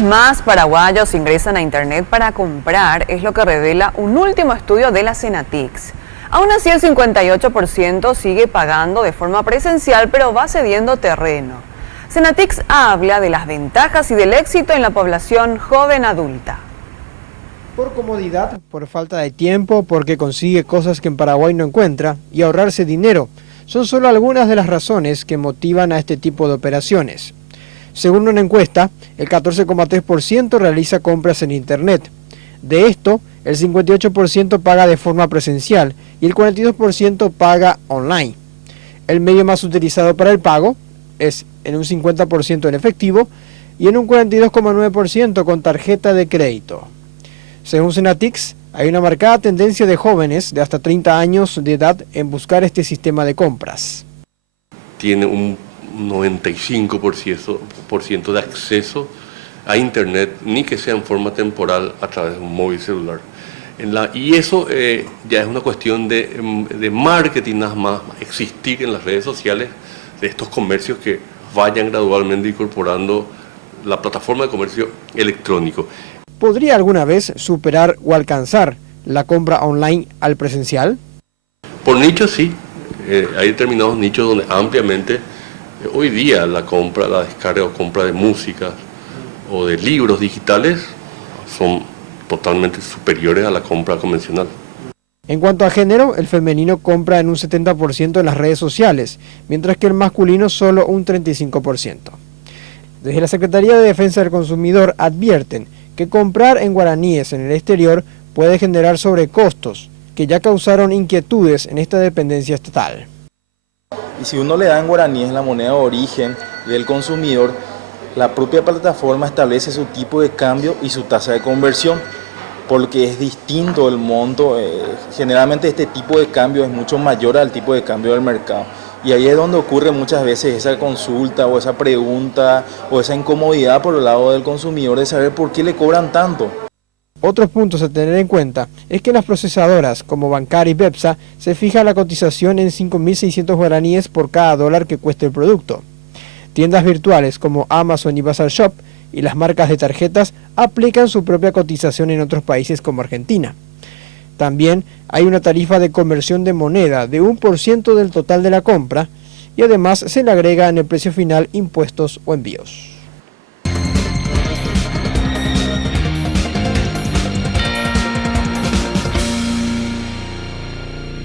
más paraguayos ingresan a internet para comprar, es lo que revela un último estudio de la Senatix. Aún así, el 58% sigue pagando de forma presencial, pero va cediendo terreno. Senatix habla de las ventajas y del éxito en la población joven adulta. Por comodidad, por falta de tiempo, porque consigue cosas que en Paraguay no encuentra y ahorrarse dinero, son solo algunas de las razones que motivan a este tipo de operaciones. Según una encuesta, el 14,3% realiza compras en internet. De esto, el 58% paga de forma presencial y el 42% paga online. El medio más utilizado para el pago es en un 50% en efectivo y en un 42,9% con tarjeta de crédito. Según Senatix, hay una marcada tendencia de jóvenes de hasta 30 años de edad en buscar este sistema de compras. Tiene un 95% de acceso a internet, ni que sea en forma temporal a través de un móvil celular. Y eso ya es una cuestión de marketing, nada más existir en las redes sociales de estos comercios que vayan gradualmente incorporando la plataforma de comercio electrónico. ¿Podría alguna vez superar o alcanzar la compra online al presencial? Por nichos sí, hay determinados nichos donde ampliamente hoy día la descarga o compra de música o de libros digitales son totalmente superiores a la compra convencional. En cuanto a género, el femenino compra en un 70% en las redes sociales, mientras que el masculino solo un 35%. Desde la Secretaría de Defensa del Consumidor advierten que comprar en guaraníes en el exterior puede generar sobrecostos, que ya causaron inquietudes en esta dependencia estatal. Y si uno le da en guaraníes la moneda de origen del consumidor, la propia plataforma establece su tipo de cambio y su tasa de conversión, porque es distinto el monto. Generalmente este tipo de cambio es mucho mayor al tipo de cambio del mercado. Y ahí es donde ocurre muchas veces esa consulta o esa pregunta o esa incomodidad por el lado del consumidor de saber por qué le cobran tanto. Otros puntos a tener en cuenta es que las procesadoras como Bancar y Bepsa se fija la cotización en 5.600 guaraníes por cada dólar que cueste el producto. Tiendas virtuales como Amazon y Bazar Shop y las marcas de tarjetas aplican su propia cotización en otros países como Argentina. También hay una tarifa de conversión de moneda de 1% del total de la compra y además se le agrega en el precio final impuestos o envíos.